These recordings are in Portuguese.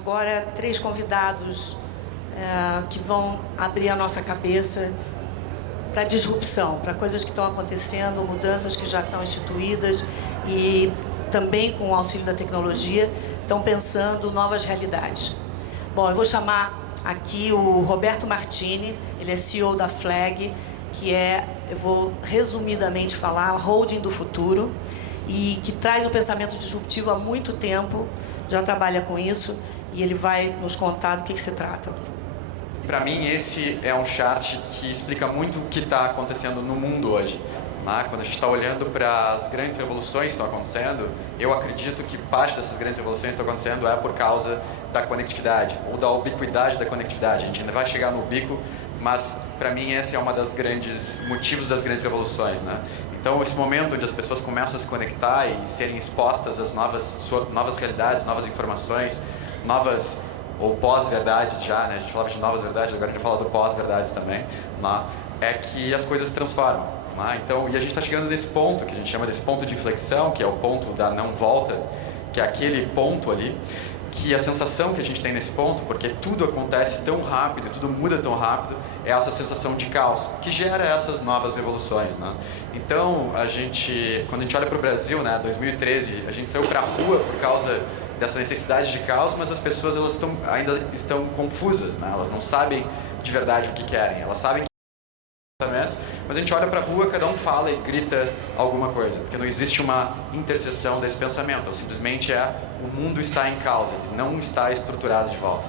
agora 3 convidados que vão abrir a nossa cabeça para disrupção, para coisas que estão acontecendo, mudanças que já estão instituídas e também com o auxílio da tecnologia estão pensando novas realidades. Bom, eu vou chamar aqui o Roberto Martini, ele é CEO da Flag, que é, eu vou resumidamente falar, a holding do futuro e que traz o pensamento disruptivo há muito tempo, já trabalha com isso e ele vai nos contar do que se trata. Para mim, esse é um chart que explica muito o que está acontecendo no mundo hoje. Quando a gente está olhando para as grandes revoluções que estão acontecendo, eu acredito que parte dessas grandes revoluções que estão acontecendo é por causa da conectividade, ou da ubiquidade da conectividade. A gente ainda vai chegar no ubico, mas para mim esse é uma das grandes motivos das grandes revoluções, Então, esse momento onde as pessoas começam a se conectar e serem expostas às novas realidades, novas informações, novas ou pós-verdades já, A gente falava de novas verdades, agora a gente fala do pós-verdades também, é que as coisas se transformam. Então, e a gente está chegando nesse ponto, que a gente chama desse ponto de inflexão, que é o ponto da não volta, que é aquele ponto ali, que a sensação que a gente tem nesse ponto, porque tudo acontece tão rápido, tudo muda tão rápido, é essa sensação de caos, que gera essas novas revoluções. Então, quando a gente olha para o Brasil, 2013, a gente saiu para a rua por causa dessa necessidade de caos, mas as pessoas ainda estão confusas, elas não sabem de verdade o que querem, elas sabem que mas a gente olha para a rua, cada um fala e grita alguma coisa, porque não existe uma interseção desse pensamento, ou simplesmente o mundo está em caos, ele não está estruturado de volta.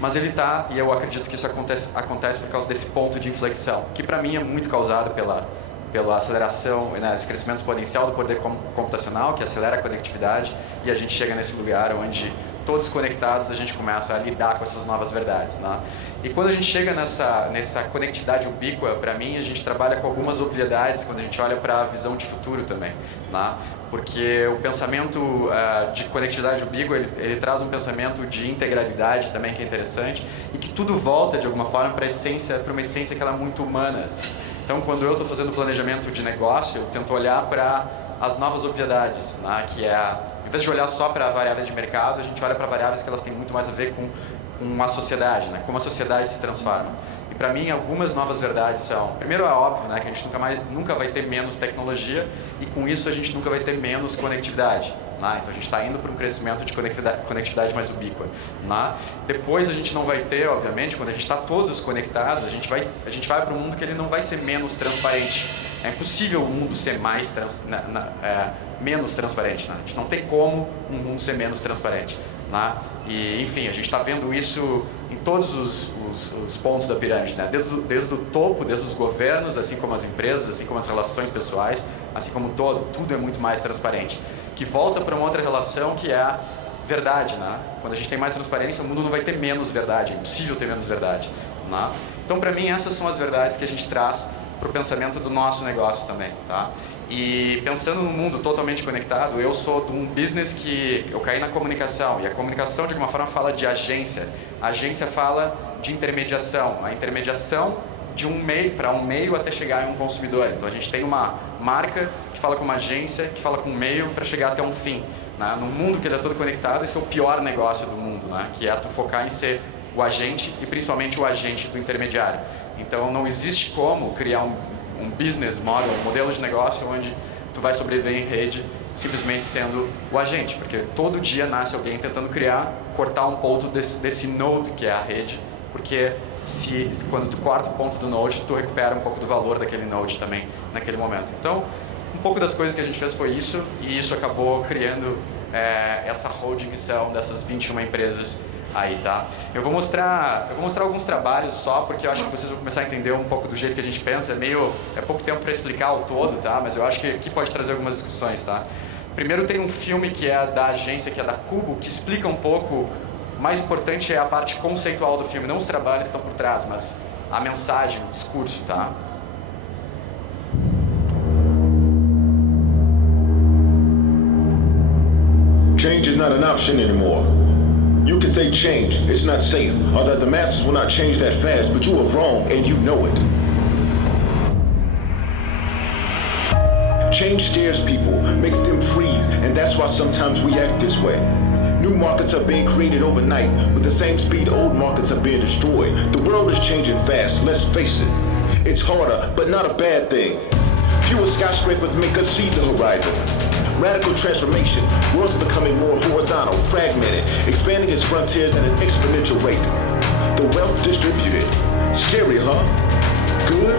Mas ele está, e eu acredito que isso acontece por causa desse ponto de inflexão, que para mim é muito causado pela aceleração, esse crescimento exponencial do poder computacional, que acelera a conectividade, e a gente chega nesse lugar onde todos conectados a gente começa a lidar com essas novas verdades. E quando a gente chega nessa conectividade ubíqua, para mim a gente trabalha com algumas obviedades quando a gente olha para a visão de futuro também. Porque o pensamento de conectividade ubíqua, ele traz um pensamento de integralidade também que é interessante e que tudo volta de alguma forma para uma essência que ela é muito humana. Então, quando eu estou fazendo planejamento de negócio, eu tento olhar para as novas obviedades, que em vez de olhar só para variáveis de mercado, a gente olha para variáveis que elas têm muito mais a ver com a sociedade, como a sociedade se transforma. E para mim, algumas novas verdades são, primeiro é óbvio, que a gente nunca vai ter menos tecnologia e com isso a gente nunca vai ter menos conectividade. Então a gente está indo para um crescimento de conectividade mais ubíqua. Depois a gente não vai ter, obviamente, quando a gente está todos conectados, a gente vai para um mundo que ele não vai ser menos transparente. É impossível o mundo ser menos transparente. A gente não tem como um mundo ser menos transparente. E, enfim, a gente está vendo isso em todos os pontos da pirâmide, desde o topo, desde os governos, assim como as empresas, assim como as relações pessoais, assim como tudo é muito mais transparente. Que volta para uma outra relação que é a verdade. Quando a gente tem mais transparência, o mundo não vai ter menos verdade, é impossível ter menos verdade. Então, para mim, essas são as verdades que a gente traz para o pensamento do nosso negócio também. E pensando num mundo totalmente conectado, eu sou de um business que eu caí na comunicação, e a comunicação de alguma forma fala de agência. A agência fala de intermediação, a intermediação de um meio para um meio até chegar em um consumidor. Então a gente tem uma marca que fala com uma agência, que fala com um meio para chegar até um fim. Num mundo que ele é todo conectado, esse é o pior negócio do mundo, que é tu focar em ser o agente e principalmente o agente do intermediário. Então não existe como criar um business model, um modelo de negócio onde tu vai sobreviver em rede simplesmente sendo o agente, porque todo dia nasce alguém tentando cortar um ponto desse node que é a rede, porque quando tu corta o ponto do node, tu recupera um pouco do valor daquele node também naquele momento. Então, um pouco das coisas que a gente fez foi isso, e isso acabou criando essa holding que são dessas 21 empresas aí, Eu vou mostrar alguns trabalhos só, porque eu acho que vocês vão começar a entender um pouco do jeito que a gente pensa. É pouco tempo para explicar o todo, Mas eu acho que aqui pode trazer algumas discussões, Primeiro tem um filme que é da agência, que é da Cubo, que explica um pouco. O mais importante é a parte conceitual do filme, não os trabalhos que estão por trás, mas a mensagem, o discurso, Change is not an option anymore. You can say change, it's not safe, or that the masses will not change that fast, but you are wrong and you know it. Change scares people, makes them freeze, and that's why sometimes we act this way. New markets are being created overnight with the same speed old markets are being destroyed. The world is changing fast, let's face it. It's harder, but not a bad thing. Fewer skyscrapers make us see the horizon. Radical transformation, world's becoming more horizontal, fragmented, expanding its frontiers at an exponential rate. The wealth distributed. Scary, huh? Good?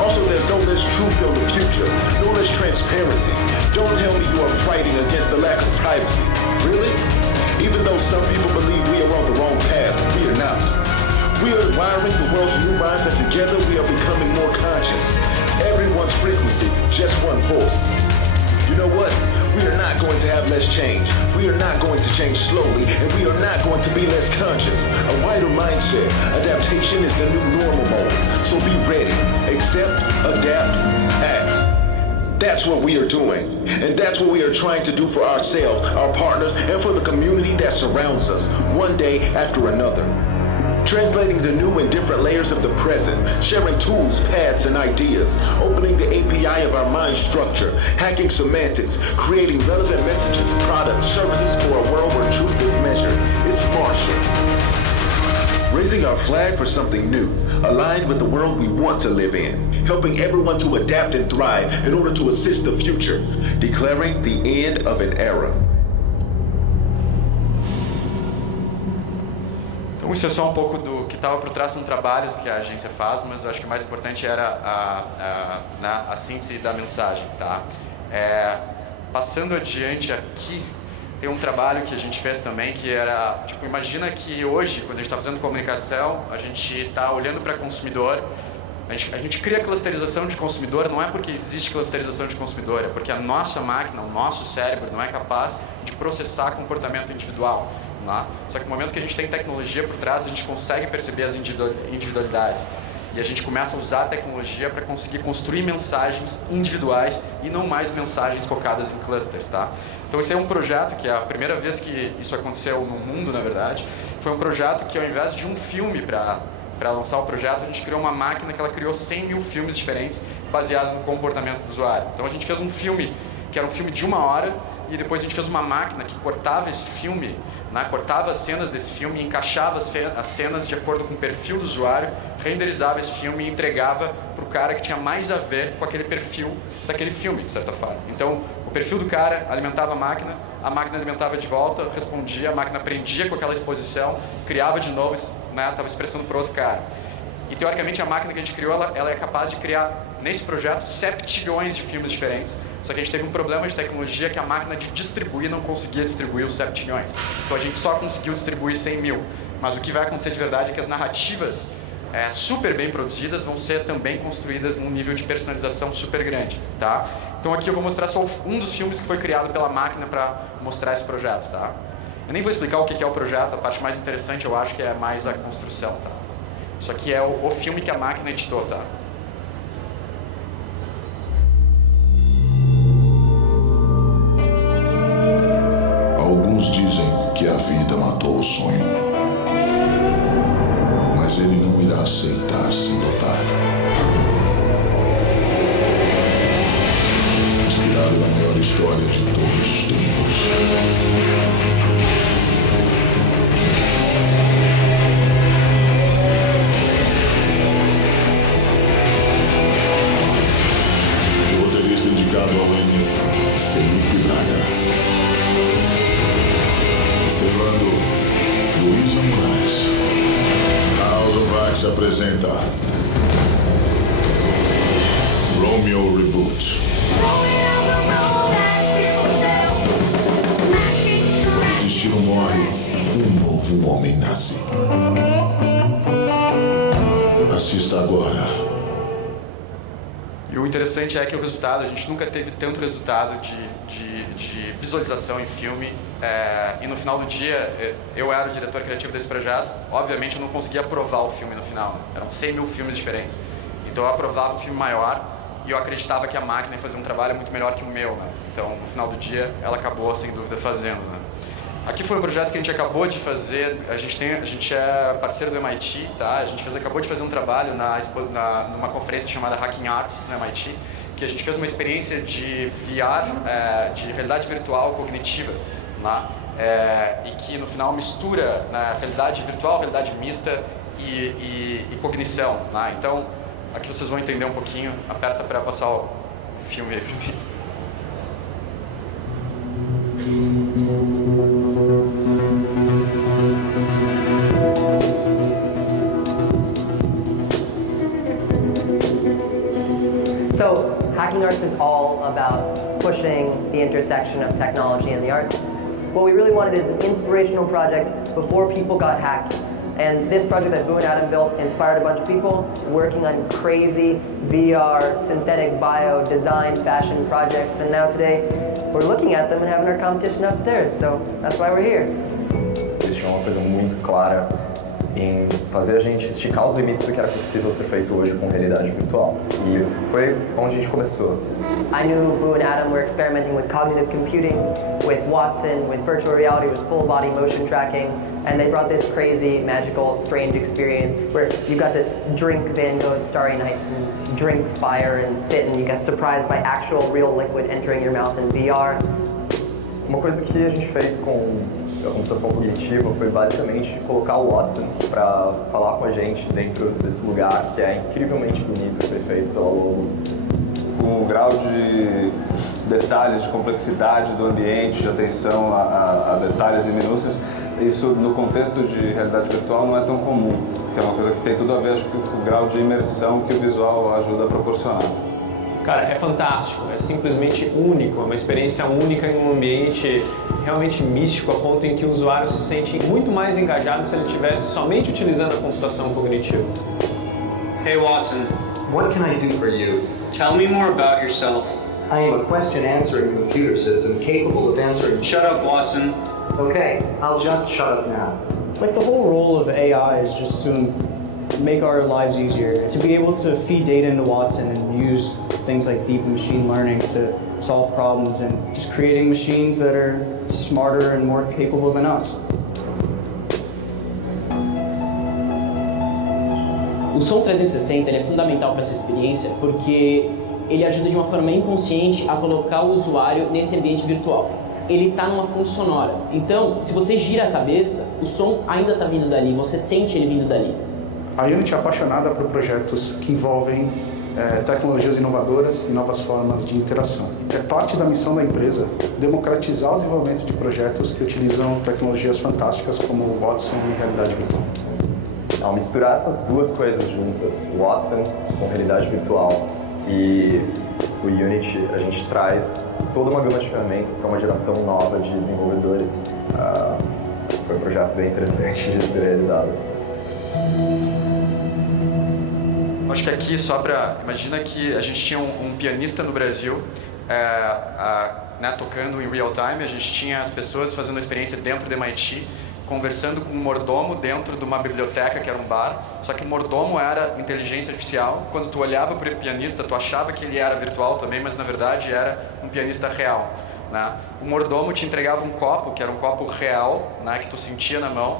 Also, there's no less truth in the future, no less transparency. Don't tell me you are fighting against the lack of privacy. Really? Even though some people believe we are on the wrong path, we are not. We are wiring the world's new minds, and together we are becoming more conscious. Everyone's frequency, just one pulse. You know what? We are not going to have less change. We are not going to change slowly, and we are not going to be less conscious. A wider mindset. Adaptation is the new normal mode. So be ready. Accept, adapt, act. That's what we are doing. And that's what we are trying to do for ourselves, our partners, and for the community that surrounds us, one day after another. Translating the new and different layers of the present, sharing tools, paths, and ideas, opening the API of our mind structure, hacking semantics, creating relevant messages, products, services for a world where truth is measured. It's Marshall. Raising our flag for something new, aligned with the world we want to live in, helping everyone to adapt and thrive in order to assist the future, declaring the end of an era. Então isso é só um pouco do que estava por trás, são trabalhos que a agência faz, mas eu acho que o mais importante era a síntese da mensagem, tá? Passando adiante aqui, tem um trabalho que a gente fez também, que era, tipo, imagina que hoje, quando a gente está fazendo comunicação, a gente está olhando para consumidor, a gente cria clusterização de consumidor, não é porque existe clusterização de consumidor, é porque a nossa máquina, o nosso cérebro não é capaz de processar comportamento individual. Só que no momento que a gente tem tecnologia por trás, a gente consegue perceber as individualidades. E a gente começa a usar a tecnologia para conseguir construir mensagens individuais e não mais mensagens focadas em clusters, tá? Então esse é um projeto que é a primeira vez que isso aconteceu no mundo, na verdade. Foi um projeto que ao invés de um filme para lançar o projeto, a gente criou uma máquina que ela criou 100 mil filmes diferentes baseados no comportamento do usuário. Então a gente fez um filme que era um filme de 1 hora e depois a gente fez uma máquina que cortava esse filme, cortava as cenas desse filme e encaixava as cenas de acordo com o perfil do usuário, renderizava esse filme e entregava para o cara que tinha mais a ver com aquele perfil daquele filme, de certa forma. Então, o perfil do cara alimentava a máquina alimentava de volta, respondia, a máquina aprendia com aquela exposição, criava de novo, estava expressando para outro cara. E, teoricamente, a máquina que a gente criou, ela é capaz de criar, nesse projeto, 7 filmes diferentes. Só que a gente teve um problema de tecnologia que a máquina de distribuir não conseguia distribuir os 7 trilhões. Então a gente só conseguiu distribuir 100 mil. Mas o que vai acontecer de verdade é que as narrativas super bem produzidas vão ser também construídas num nível de personalização super grande, tá? Então aqui eu vou mostrar só um dos filmes que foi criado pela máquina para mostrar esse projeto, tá? Eu nem vou explicar o que é o projeto, a parte mais interessante eu acho que é mais a construção, tá? Isso aqui é o filme que a máquina editou, tá? Alguns dizem que a vida matou o sonho, mas ele não irá aceitar sem lutar. Inspirado na maior história de todos os tempos. O roteirista indicado ao Emmy, Felipe Braga. Estrelando Luísa Moraes. House of Wax apresenta Romeo Reboot. Quando o destino morre, um novo homem nasce. Assista agora. E o interessante é que o resultado, a gente nunca teve tanto resultado de visualização em filme. E no final do dia, eu era o diretor criativo desse projeto. Obviamente eu não conseguia aprovar o filme no final. Eram 100 mil filmes diferentes. Então eu aprovava o filme maior e eu acreditava que a máquina ia fazer um trabalho muito melhor que o meu, né? Então no final do dia ela acabou sem dúvida fazendo, né? Aqui foi um projeto que a gente acabou de fazer. A gente é parceiro do MIT, tá? A gente acabou de fazer um trabalho numa conferência chamada Hacking Arts no MIT, que a gente fez uma experiência de VR, de realidade virtual cognitiva, né? E que no final mistura, né, realidade virtual, realidade mista e cognição, né? Então, aqui vocês vão entender um pouquinho. Aperta para passar o filme aí para mim. So, Hacking Arts is all about pushing the intersection of technology and the arts. What we really wanted is an inspirational project before people got hacked. And this project that Boo and Adam built inspired a bunch of people working on crazy VR, synthetic bio, design, fashion projects. And now today, we're looking at them and having our competition upstairs. So that's why we're here. Eles tinham uma coisa muito clara em fazer a gente esticar os limites do que era possível ser feito hoje com realidade virtual. E foi onde a gente começou. I knew Boo and Adam were experimenting with cognitive computing, with Watson, with virtual reality, with full body motion tracking, and they brought this crazy, magical, strange experience where you got to drink Van Gogh's Starry Night and drink fire and sit and you got surprised by actual real liquid entering your mouth in VR. Uma coisa que a gente fez com a computação cognitiva foi basicamente colocar o Watson para falar com a gente dentro desse lugar que é incrivelmente bonito, que foi feito pela Logo. Com o grau de detalhes, de complexidade do ambiente, de atenção a detalhes e minúcias, isso no contexto de realidade virtual não é tão comum, que é uma coisa que tem tudo a ver, acho que, com o grau de imersão que o visual ajuda a proporcionar. Cara, é fantástico, é simplesmente único, é uma experiência única em um ambiente realmente místico, a ponto em que o usuário se sente muito mais engajado se ele estivesse somente utilizando a computação cognitiva. Hey Watson, what can I do for you? tell me more about yourself. I am a question-answering computer system capable of answering... Shut up, Watson. Okay, I'll just shut up now. Like the whole role of AI is just to make our lives easier, to be able to feed data into Watson and use things like deep machine learning to solve problems and just creating machines that are smarter and more capable than us. O Som 360 ele é fundamental para essa experiência porque ele ajuda de uma forma inconsciente a colocar o usuário nesse ambiente virtual. Ele está numa fonte sonora, então se você gira a cabeça, o som ainda está vindo dali, você sente ele vindo dali. A Unity é apaixonada por projetos que envolvem tecnologias inovadoras e novas formas de interação. É parte da missão da empresa democratizar o desenvolvimento de projetos que utilizam tecnologias fantásticas como o Watson e realidade virtual. Ao misturar essas duas coisas juntas, o Watson com realidade virtual e o Unity, a gente traz toda uma gama de ferramentas para uma geração nova de desenvolvedores. Foi um projeto bem interessante de ser realizado. Acho que aqui, só para... Imagina que a gente tinha um pianista no Brasil, né, tocando em real time, a gente tinha as pessoas fazendo a experiência dentro do MIT, conversando com um mordomo dentro de uma biblioteca, que era um bar, só que o mordomo era inteligência artificial. Quando tu olhava para o pianista, tu achava que ele era virtual também, mas na verdade era um pianista real, né? O mordomo te entregava um copo, que era um copo real, né, que tu sentia na mão,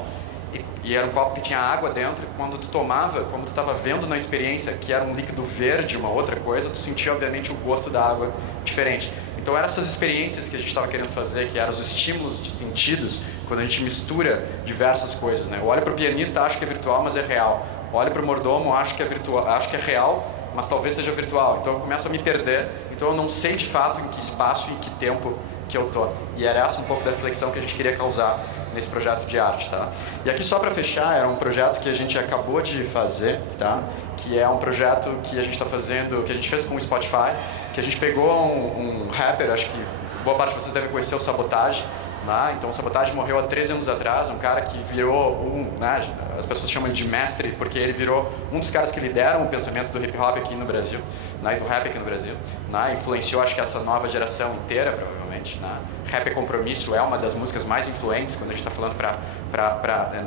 e era um copo que tinha água dentro. Quando tu tomava, como tu estava vendo na experiência, que era um líquido verde, uma outra coisa, tu sentia obviamente o gosto da água diferente. Então eram essas experiências que a gente estava querendo fazer, que eram os estímulos de sentidos, quando a gente mistura diversas coisas, né? Eu olho para o pianista, acho que é virtual, mas é real. Olho para o mordomo, acho que é virtual, acho que é real, mas talvez seja virtual. Então eu começo a me perder, então eu não sei de fato em que espaço e em que tempo que eu tô. E era essa um pouco da reflexão que a gente queria causar nesse projeto de arte, tá? E aqui só para fechar, era um projeto que a gente acabou de fazer, tá? Que é um projeto que a gente está fazendo, que a gente fez com o Spotify, que a gente pegou um rapper, acho que boa parte de vocês devem conhecer o Sabotage, né? Então o Sabotage morreu há 13 anos atrás, um cara que virou né? As pessoas chamam ele de mestre, porque ele virou um dos caras que lideram o pensamento do hip hop aqui no Brasil, né? E do rap aqui no Brasil, né? Influenciou, acho que essa nova geração inteira, provavelmente, né? Rap é Compromisso é uma das músicas mais influentes quando a gente está falando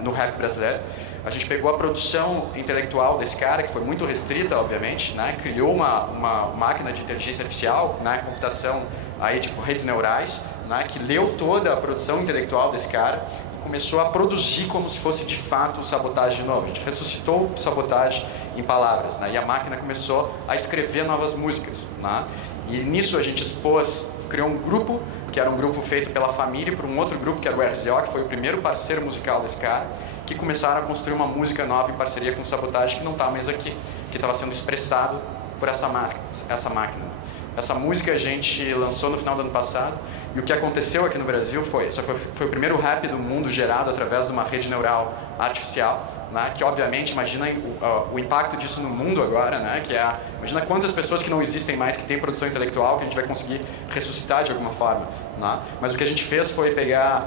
no rap brasileiro. A gente pegou a produção intelectual desse cara, que foi muito restrita, obviamente, né? Criou uma máquina de inteligência artificial, né? Computação, aí, tipo redes neurais, né? Que leu toda a produção intelectual desse cara e começou a produzir como se fosse de fato o Sabotage de novo. A gente ressuscitou o Sabotage em palavras, né? E a máquina começou a escrever novas músicas, né? E nisso a gente criou um grupo, que era um grupo feito pela família, por um outro grupo que era o RZO, que foi o primeiro parceiro musical desse cara, que começaram a construir uma música nova em parceria com Sabotagem, que não está mais aqui, que estava sendo expressado por essa máquina. Essa música a gente lançou no final do ano passado, e o que aconteceu aqui no Brasil foi o primeiro rap do mundo gerado através de uma rede neural artificial, né, que obviamente, imagina o impacto disso no mundo agora, né, imagina quantas pessoas que não existem mais, que têm produção intelectual, que a gente vai conseguir ressuscitar de alguma forma, né? Mas o que a gente fez foi pegar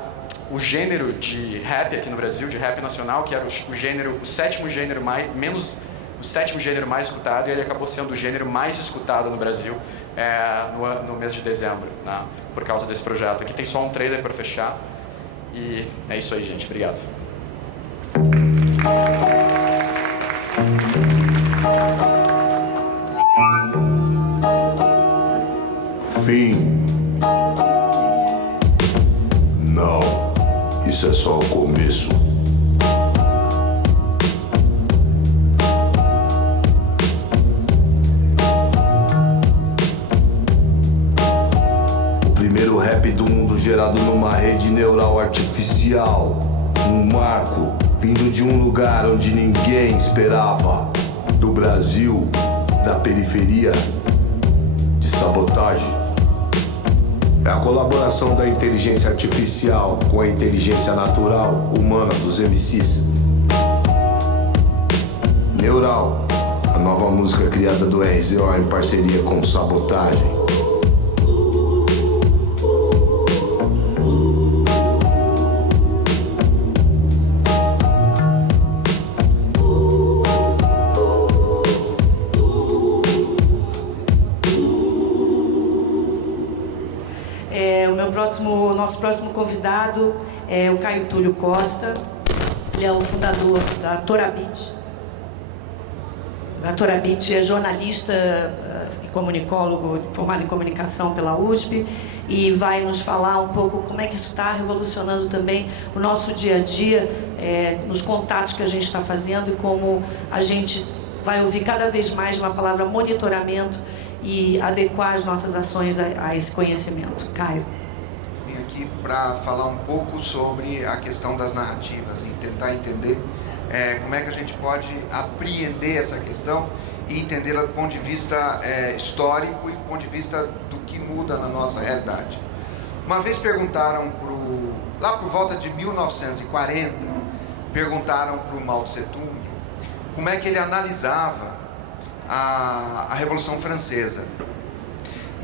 o gênero de rap aqui no Brasil, de rap nacional, que era o sétimo gênero mais escutado, e ele acabou sendo o gênero mais escutado no Brasil no mês de dezembro, né, por causa desse projeto. Aqui tem só um trailer para fechar, e é isso aí, gente. Obrigado. Fim. Não, isso é só o começo. O primeiro rap do mundo gerado numa rede neural artificial. Um marco vindo de um lugar onde ninguém esperava. Do Brasil, da periferia, de Sabotagem. É a colaboração da inteligência artificial com a inteligência natural, humana dos MCs. Neural, a nova música criada do RZO em parceria com Sabotagem. Nosso próximo convidado é o Caio Túlio Costa. Ele é o fundador da Torabit. A Torabit é jornalista e comunicólogo formado em comunicação pela USP e vai nos falar um pouco como é que isso está revolucionando também o nosso dia a dia, nos contatos que a gente está fazendo e como a gente vai ouvir cada vez mais uma palavra monitoramento e adequar as nossas ações a esse conhecimento. Caio. Aqui para falar um pouco sobre a questão das narrativas e tentar entender como é que a gente pode apreender essa questão e entendê-la do ponto de vista histórico e do ponto de vista do que muda na nossa realidade. Uma vez perguntaram lá por volta de 1940, perguntaram para o Mao Tse Tung como é que ele analisava a Revolução Francesa.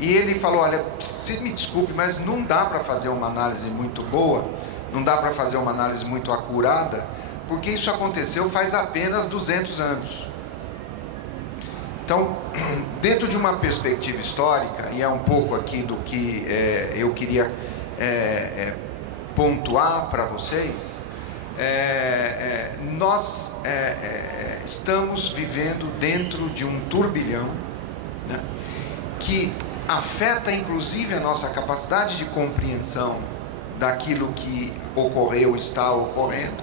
E ele falou, olha, se me desculpe, mas não dá para fazer uma análise muito boa, não dá para fazer uma análise muito acurada, porque isso aconteceu faz apenas 200 anos. Então, dentro de uma perspectiva histórica, e é um pouco aqui do que eu queria pontuar para vocês, nós estamos vivendo dentro de um turbilhão, né, que afeta inclusive a nossa capacidade de compreensão daquilo que ocorreu, está ocorrendo,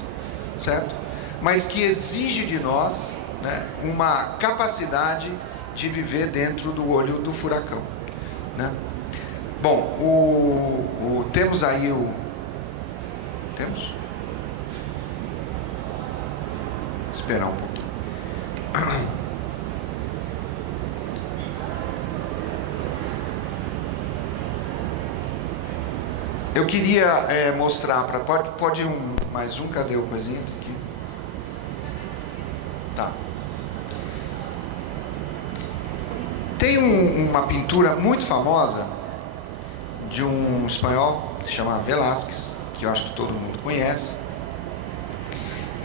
certo? Mas que exige de nós, né, uma capacidade de viver dentro do olho do furacão, né? Bom, temos aí Temos? Esperar um pouquinho. Eu queria mostrar para... Pode mais um? Cadê o coisinho aqui? Tá. Tem uma pintura muito famosa de um espanhol que se chama Velázquez, que eu acho que todo mundo conhece.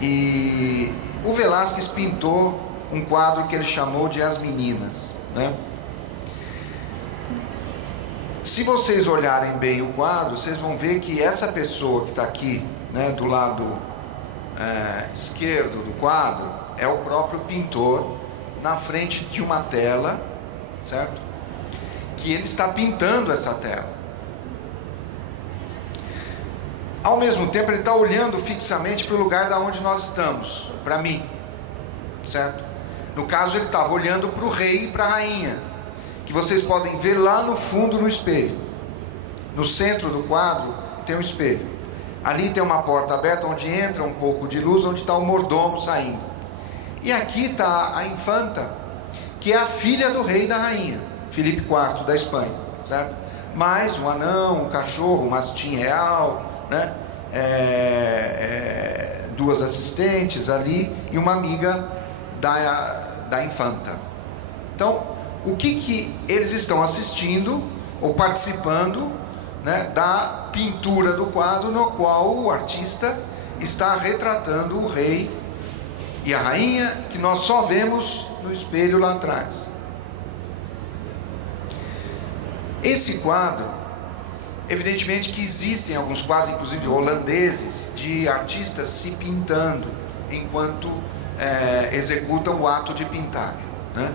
E o Velázquez pintou um quadro que ele chamou de As Meninas, né? Se vocês olharem bem o quadro, vocês vão ver que essa pessoa que está aqui, né, do lado esquerdo do quadro, é o próprio pintor na frente de uma tela, certo? Que ele está pintando essa tela. Ao mesmo tempo, ele está olhando fixamente para o lugar da onde nós estamos, para mim, certo? No caso, ele estava olhando para o rei e para a rainha, que vocês podem ver lá no fundo no espelho. No centro do quadro tem um espelho. Ali tem uma porta aberta onde entra um pouco de luz, onde está o mordomo saindo. E aqui está a infanta, que é a filha do rei e da rainha, Filipe IV da Espanha, certo? Mais um anão, um cachorro, um mastim real, né? Duas assistentes ali e uma amiga da infanta. Então, o que eles estão assistindo ou participando, né, da pintura do quadro no qual o artista está retratando o rei e a rainha, que nós só vemos no espelho lá atrás. Esse quadro, evidentemente que existem alguns quadros, inclusive holandeses, de artistas se pintando enquanto executam o ato de pintar, né?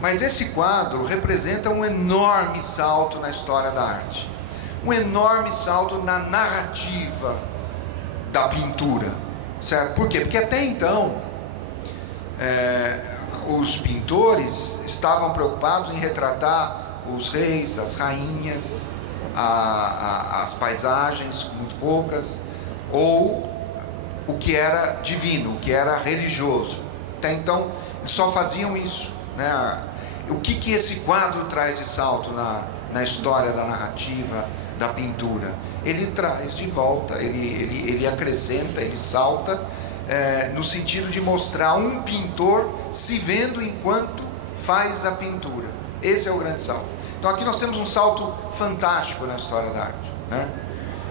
Mas esse quadro representa um enorme salto na história da arte, um enorme salto na narrativa da pintura, certo? Por quê? Porque até então os pintores estavam preocupados em retratar os reis, as rainhas, as paisagens, muito poucas, ou o que era divino, o que era religioso. Até então eles só faziam isso, né? O que esse quadro traz de salto na história da narrativa, da pintura? Ele traz de volta, ele acrescenta, ele salta, no sentido de mostrar um pintor se vendo enquanto faz a pintura. Esse é o grande salto. Então aqui nós temos um salto fantástico na história da arte, né?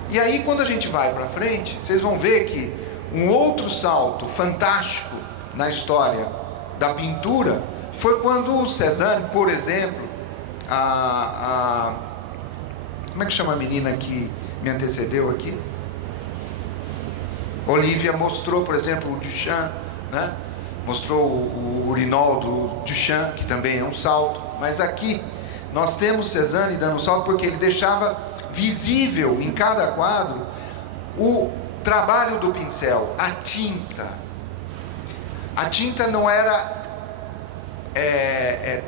E aí, quando a gente vai para frente, vocês vão ver que um outro salto fantástico na história da pintura foi quando o Cézanne, por exemplo, como é que chama a menina que me antecedeu aqui? Olivia mostrou, por exemplo, o Duchamp, né? Mostrou o urinol do Duchamp, que também é um salto. Mas aqui nós temos Cézanne dando um salto porque ele deixava visível em cada quadro o trabalho do pincel, a tinta. A tinta não era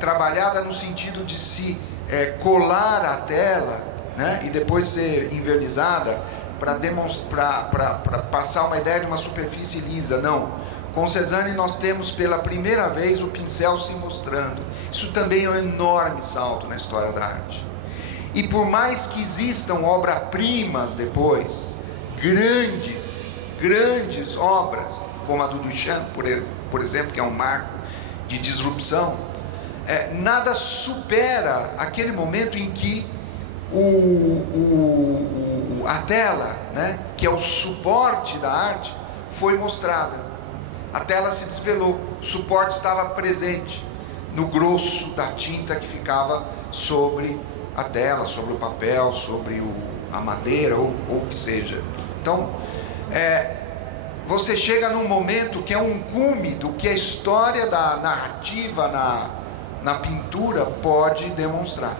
trabalhada no sentido de se colar a tela, né, e depois ser invernizada para passar uma ideia de uma superfície lisa. Não. Com Cézanne nós temos pela primeira vez o pincel se mostrando. Isso também é um enorme salto na história da arte. E por mais que existam obras-primas depois, grandes obras, como a do Duchamp, por exemplo, que é um marco de disrupção, nada supera aquele momento em que a tela, né, que é o suporte da arte, foi mostrada. A tela se desvelou, o suporte estava presente no grosso da tinta que ficava sobre a tela, sobre o papel, sobre a madeira ou o que seja. Então, você chega num momento que é um cume do que a história da narrativa na pintura pode demonstrar.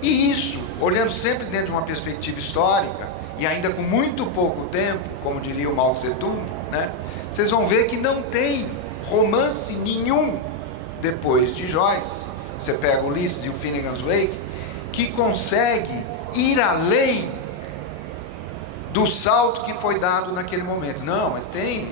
E isso, olhando sempre dentro de uma perspectiva histórica, e ainda com muito pouco tempo, como diria o Mao Tse-tung, né, vocês vão ver que não tem romance nenhum depois de Joyce. Você pega o Ulisses e o Finnegan's Wake, que consegue ir além do salto que foi dado naquele momento. Não, mas tem,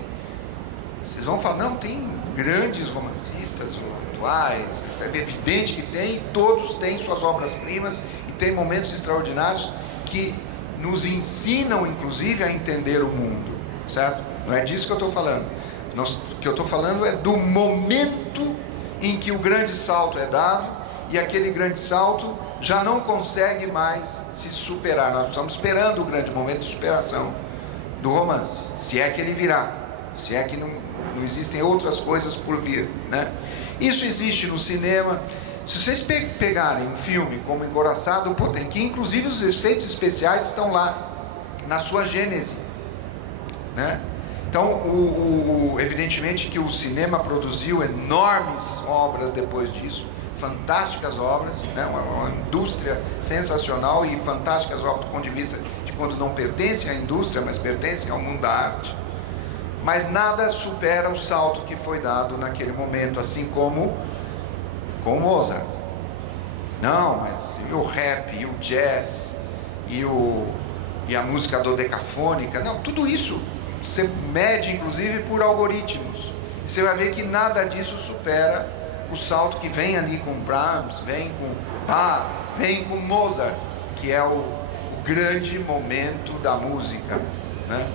vocês vão falar, não, tem grandes romancistas atuais, é evidente que tem, todos têm suas obras-primas e tem momentos extraordinários que nos ensinam, inclusive, a entender o mundo, certo? Não é disso que eu estou falando. O que eu estou falando é do momento em que o grande salto é dado e aquele grande salto já não consegue mais se superar. Nós estamos esperando o grande momento de superação do romance, se é que ele virá, se é que não existem outras coisas por vir, né? Isso existe no cinema. Se vocês pegarem um filme como Encoraçado Potemkin, inclusive os efeitos especiais estão lá, na sua gênese, né? Então, evidentemente que o cinema produziu enormes obras depois disso, fantásticas obras, né? Uma indústria sensacional e fantásticas obras do ponto de vista de quando não pertencem à indústria, mas pertencem ao mundo da arte. mas nada supera o salto que foi dado naquele momento, assim como com Mozart. Não, mas e o rap, e o jazz, e a música dodecafônica, não, tudo isso você mede inclusive por algoritmos. E você vai ver que nada disso supera o salto que vem ali com Brahms, vem com Bach, vem com Mozart, que é o grande momento da música, né?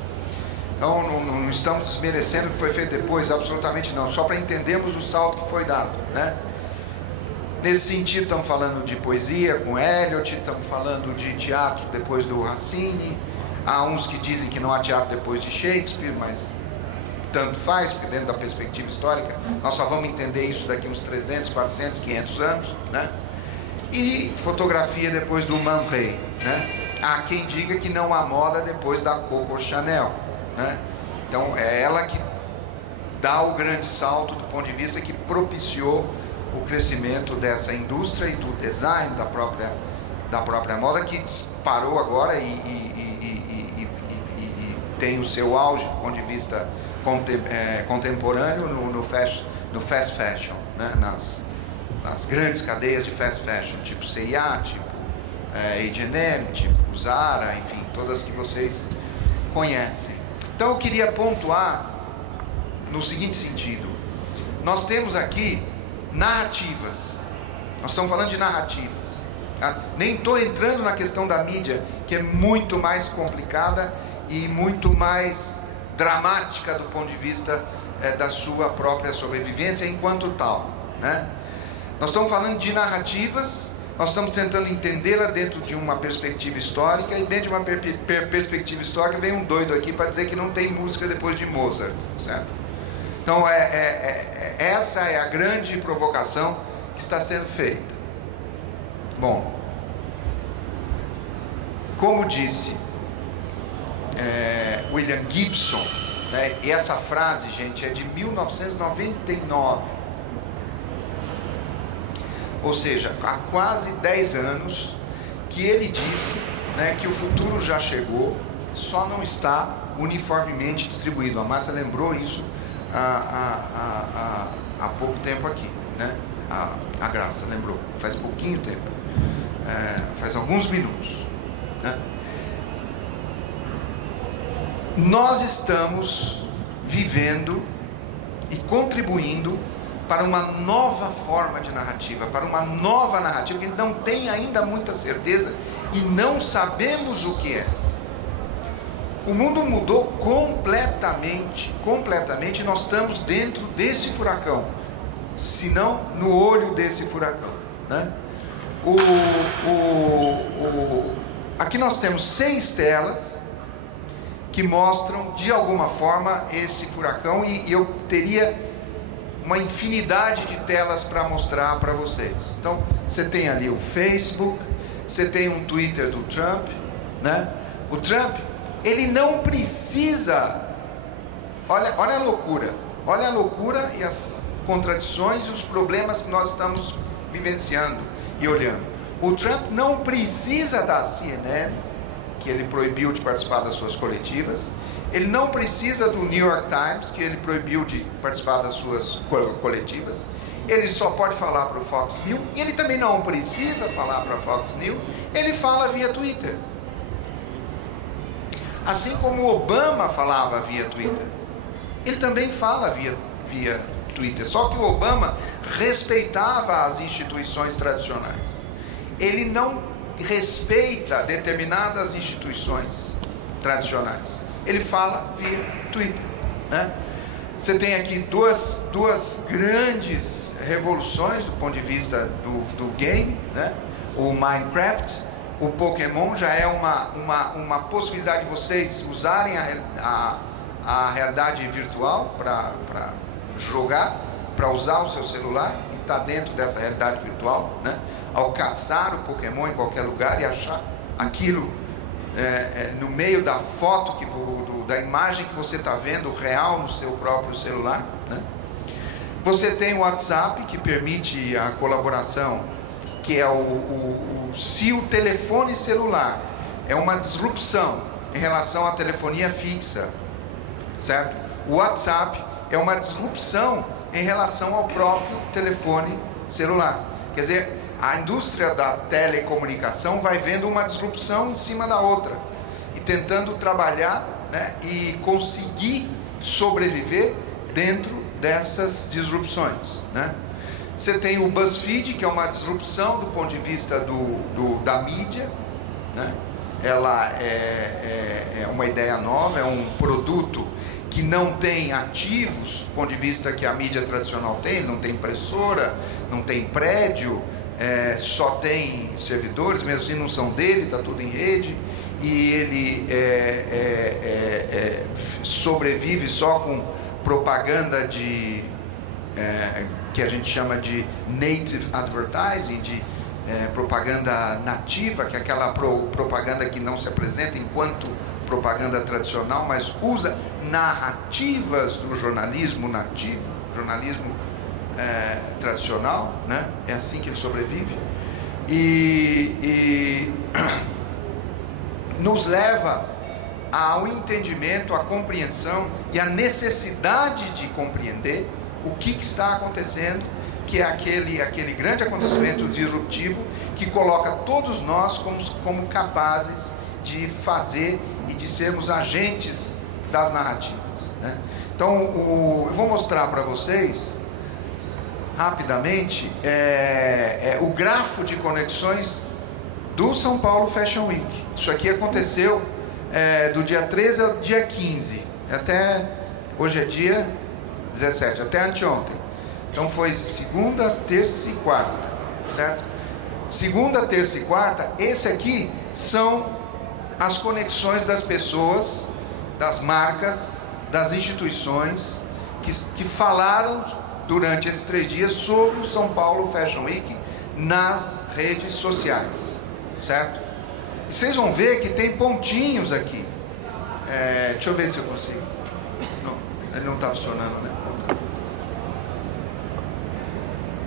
Então não estamos desmerecendo o que foi feito depois, absolutamente não, só para entendermos o salto que foi dado, né? Nesse sentido, estamos falando de poesia com Eliot, estamos falando de teatro depois do Racine. Há uns que dizem que não há teatro depois de Shakespeare, mas tanto faz, porque dentro da perspectiva histórica nós só vamos entender isso daqui uns 300, 400, 500 anos, né? E fotografia depois do Man Ray, né? Há quem diga que não há moda depois da Coco Chanel, né? Então é ela que dá o grande salto do ponto de vista que propiciou o crescimento dessa indústria e do design da própria moda, que disparou agora e tem o seu auge do ponto de vista contemporâneo no fast fashion, né? nas grandes cadeias de fast fashion, tipo C&A, tipo H&M, tipo Zara, enfim, todas que vocês conhecem. Então eu queria pontuar no seguinte sentido: nós temos aqui narrativas, nós estamos falando de narrativas, tá? Nem estou entrando na questão da mídia, que é muito mais complicada e muito mais dramática do ponto de vista da sua própria sobrevivência enquanto tal, né? Nós estamos falando de narrativas, nós estamos tentando entendê-la dentro de uma perspectiva histórica, e dentro de uma perspectiva histórica vem um doido aqui para dizer que não tem música depois de Mozart, certo? Então essa é a grande provocação que está sendo feita. Bom, como disse William Gibson, né, e essa frase, gente, é de 1999, ou seja, há quase 10 anos que ele disse, né, que o futuro já chegou, só não está uniformemente distribuído. A Márcia lembrou isso há pouco tempo aqui, né? A Graça lembrou, faz pouquinho tempo, faz alguns minutos, né? Nós estamos vivendo e contribuindo para uma nova forma de narrativa, para uma nova narrativa que a gente não tem ainda muita certeza e não sabemos o que é. O mundo mudou completamente, e nós estamos dentro desse furacão, se não no olho desse furacão, né? Aqui nós temos 6 telas que mostram de alguma forma esse furacão, e eu teria uma infinidade de telas para mostrar para vocês. Então você tem ali o Facebook, você tem um Twitter do Trump, né? O Trump, ele não precisa, olha a loucura e as contradições e os problemas que nós estamos vivenciando e olhando. O Trump não precisa da CNN, que ele proibiu de participar das suas coletivas. Ele não precisa do New York Times, que ele proibiu de participar das suas coletivas. Ele só pode falar para o Fox News, e ele também não precisa falar para a Fox News, ele fala via Twitter. Assim como o Obama falava via Twitter, ele também fala via Twitter. Só que o Obama respeitava as instituições tradicionais. Ele não respeita determinadas instituições tradicionais. Ele fala via Twitter, né? Você tem aqui duas grandes revoluções do ponto de vista do game, né? O Minecraft, o Pokémon já é uma possibilidade de vocês usarem a realidade virtual para jogar, para usar o seu celular e estar dentro dessa realidade virtual, né? Ao caçar o Pokémon em qualquer lugar e achar aquilo no meio da foto, da imagem que você está vendo real no seu próprio celular, né? Você tem o WhatsApp, que permite a colaboração, que é se o telefone celular é uma disrupção em relação à telefonia fixa, certo? O WhatsApp é uma disrupção em relação ao próprio telefone celular. Quer dizer, a indústria da telecomunicação vai vendo uma disrupção em cima da outra e tentando trabalhar, né, e conseguir sobreviver dentro dessas disrupções, né? Você tem o BuzzFeed, que é uma disrupção do ponto de vista da mídia, né? Ela é uma ideia nova, é um produto que não tem ativos, do ponto de vista que a mídia tradicional tem, não tem impressora, não tem prédio, só tem servidores, mesmo assim não são dele, está tudo em rede, e ele sobrevive só com propaganda que a gente chama de native advertising, de propaganda nativa, que é aquela propaganda que não se apresenta enquanto propaganda tradicional, mas usa narrativas do jornalismo nativo, jornalismo tradicional, né? É assim que ele sobrevive e nos leva ao entendimento, à compreensão e à necessidade de compreender o que está acontecendo, que é aquele grande acontecimento disruptivo que coloca todos nós como capazes de fazer e de sermos agentes das narrativas, né? Então, eu vou mostrar para vocês rapidamente o grafo de conexões do São Paulo Fashion Week. Isso aqui aconteceu do dia 13 ao dia 15, até hoje é dia 17, até anteontem. Então foi segunda, terça e quarta, certo? Segunda, terça e quarta, esse aqui são as conexões das pessoas, das marcas, das instituições que falaram durante esses 3 dias sobre o São Paulo Fashion Week nas redes sociais, certo? E vocês vão ver que tem pontinhos aqui. Deixa eu ver se eu consigo. Não, ele não está funcionando, né?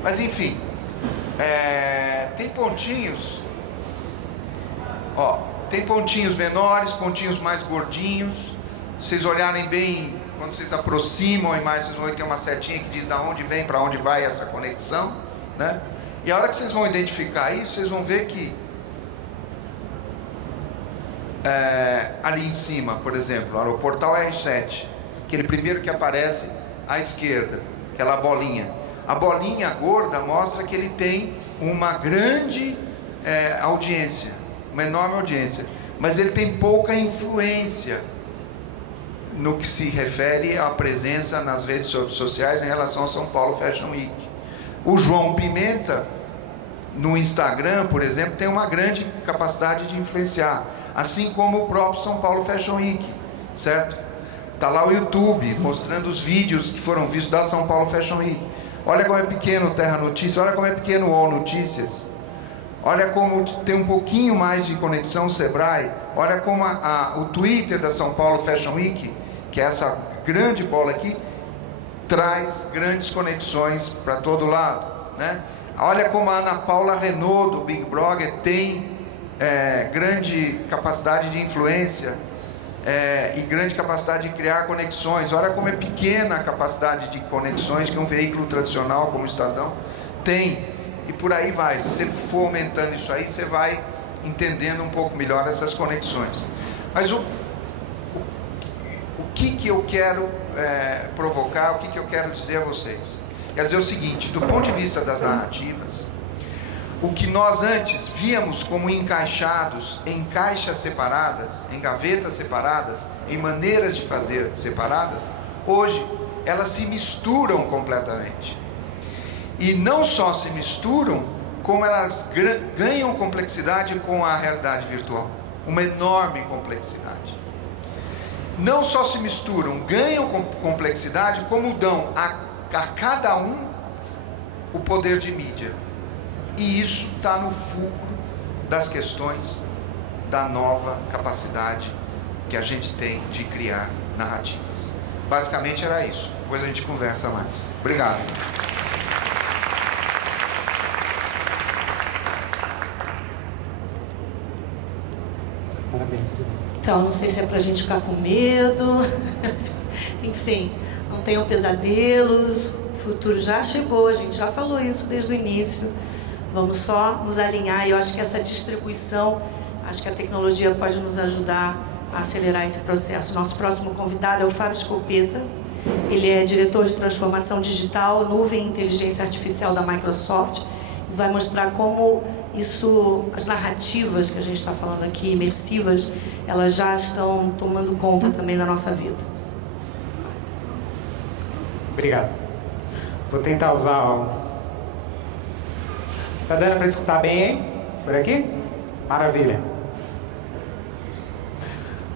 Mas enfim, tem pontinhos, ó, tem pontinhos menores, pontinhos mais gordinhos. Se vocês olharem bem, quando vocês aproximam a imagem, vocês vão ver que tem uma setinha que diz de onde vem, para onde vai essa conexão, né? E a hora que vocês vão identificar isso, vocês vão ver que ali em cima, por exemplo, o portal R7, aquele primeiro que aparece à esquerda, aquela bolinha. A bolinha gorda mostra que ele tem uma grande audiência, uma enorme audiência, mas ele tem pouca influência no que se refere à presença nas redes sociais em relação ao São Paulo Fashion Week. O João Pimenta, no Instagram, por exemplo, tem uma grande capacidade de influenciar, assim como o próprio São Paulo Fashion Week, certo? Está lá o YouTube, mostrando os vídeos que foram vistos da São Paulo Fashion Week. Olha como é pequeno o Terra Notícias, olha como é pequeno o UOL Notícias, olha como tem um pouquinho mais de conexão o Sebrae, olha como o Twitter da São Paulo Fashion Week, que é essa grande bola aqui, traz grandes conexões para todo lado, né? Olha como a Ana Paula Renault, do Big Blogger, tem grande capacidade de influência e grande capacidade de criar conexões. Olha como é pequena a capacidade de conexões que um veículo tradicional como o Estadão tem, e por aí vai. Se você for aumentando isso aí, você vai entendendo um pouco melhor essas conexões. Mas o que eu quero provocar, o que eu quero dizer a vocês? Quero dizer o seguinte: do ponto de vista das narrativas, o que nós antes víamos como encaixados em caixas separadas, em gavetas separadas, em maneiras de fazer separadas, hoje elas se misturam completamente. E não só se misturam, como elas ganham complexidade com a realidade virtual, uma enorme complexidade. Não só se misturam, ganham complexidade, como dão a cada um o poder de mídia. E isso está no fulcro das questões da nova capacidade que a gente tem de criar narrativas. Basicamente era isso. Depois a gente conversa mais. Obrigado. Então, não sei se é pra gente ficar com medo. Enfim, não tenham pesadelos, o futuro já chegou, a gente já falou isso desde o início. Vamos só nos alinhar e eu acho que essa distribuição, acho que a tecnologia pode nos ajudar a acelerar esse processo. Nosso próximo convidado é o Fábio Scopeta. Ele é diretor de transformação digital, nuvem e inteligência artificial da Microsoft. E vai mostrar como isso, as narrativas que a gente está falando aqui, imersivas, elas já estão tomando conta também da nossa vida. Obrigado. Vou tentar usar o... Tá dando para escutar bem, hein? Por aqui? Maravilha.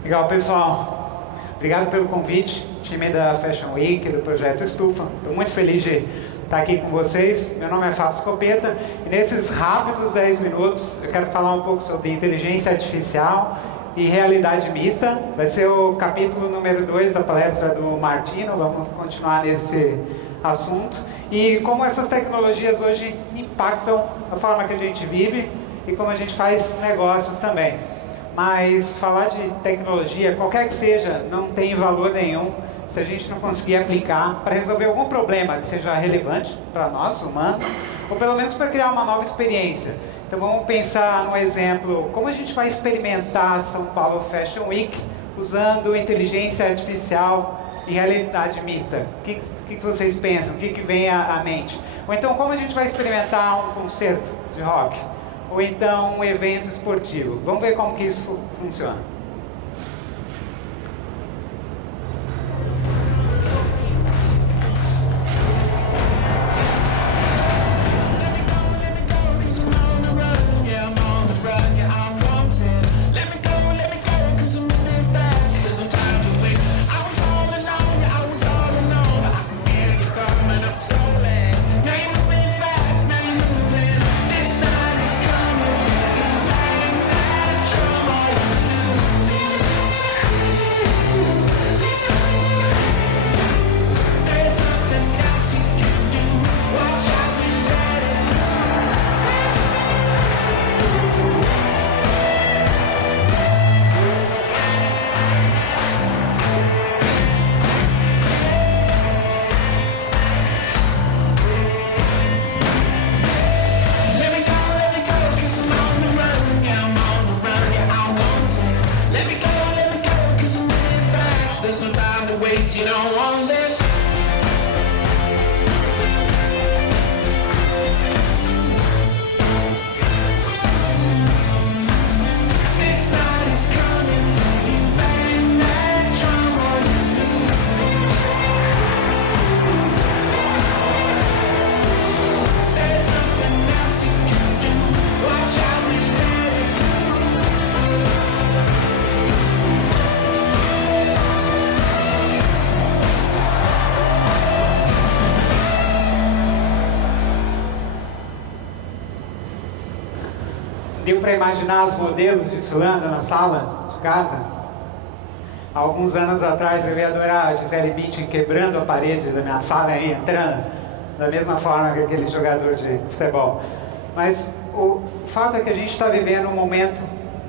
Legal, pessoal. Obrigado pelo convite. Time da Fashion Week, do Projeto Estufa. Estou muito feliz de estar aqui com vocês. Meu nome é Fábio Scopeta e nesses rápidos 10 minutos eu quero falar um pouco sobre inteligência artificial e realidade mista. Vai ser o capítulo número 2 da palestra do Martino. Vamos continuar nesse assunto. E como essas tecnologias hoje impactam a forma que a gente vive e como a gente faz negócios também. Mas falar de tecnologia, qualquer que seja, não tem valor nenhum se a gente não conseguir aplicar para resolver algum problema que seja relevante para nós, humanos, ou pelo menos para criar uma nova experiência. Então vamos pensar no exemplo, como a gente vai experimentar São Paulo Fashion Week usando inteligência artificial e realidade mista. O que vocês pensam? O que vem à mente? Ou então como a gente vai experimentar um concerto de rock? Ou então um evento esportivo? Vamos ver como que isso funciona. Deu para imaginar os modelos desfilando na sala de casa? Há alguns anos atrás eu ia adorar a Gisele Bündchen quebrando a parede da minha sala e entrando da mesma forma que aquele jogador de futebol. Mas o fato é que a gente está vivendo um momento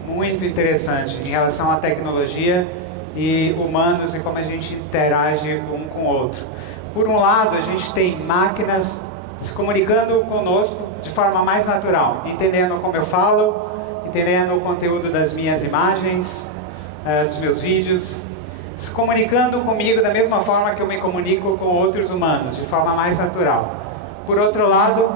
muito interessante em relação à tecnologia e humanos e como a gente interage um com o outro. Por um lado, a gente tem máquinas se comunicando conosco de forma mais natural, entendendo como eu falo, entendendo o conteúdo das minhas imagens, dos meus vídeos, se comunicando comigo da mesma forma que eu me comunico com outros humanos, de forma mais natural. Por outro lado,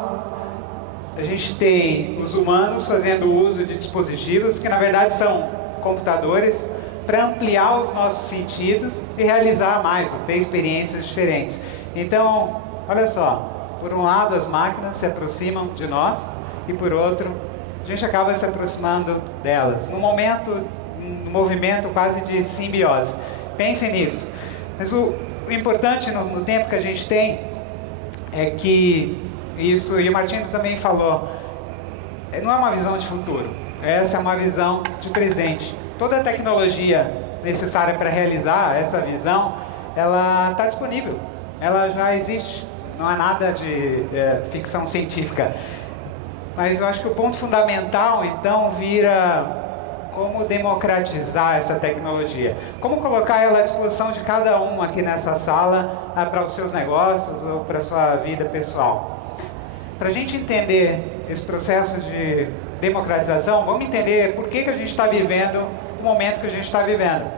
a gente tem os humanos fazendo uso de dispositivos que na verdade são computadores para ampliar os nossos sentidos e realizar mais, ou ter experiências diferentes. Então, olha só. Por um lado, as máquinas se aproximam de nós e, por outro, a gente acaba se aproximando delas. Num movimento quase de simbiose. Pensem nisso. Mas o importante no tempo que a gente tem é que isso, e o Martino também falou, não é uma visão de futuro. Essa é uma visão de presente. Toda a tecnologia necessária para realizar essa visão, ela está disponível. Ela já existe. Não é nada de ficção científica. Mas eu acho que o ponto fundamental, então, vira como democratizar essa tecnologia, como colocar ela à disposição de cada um aqui nessa sala para os seus negócios ou para a sua vida pessoal. Para a gente entender esse processo de democratização, vamos entender por que a gente está vivendo o momento que a gente está vivendo.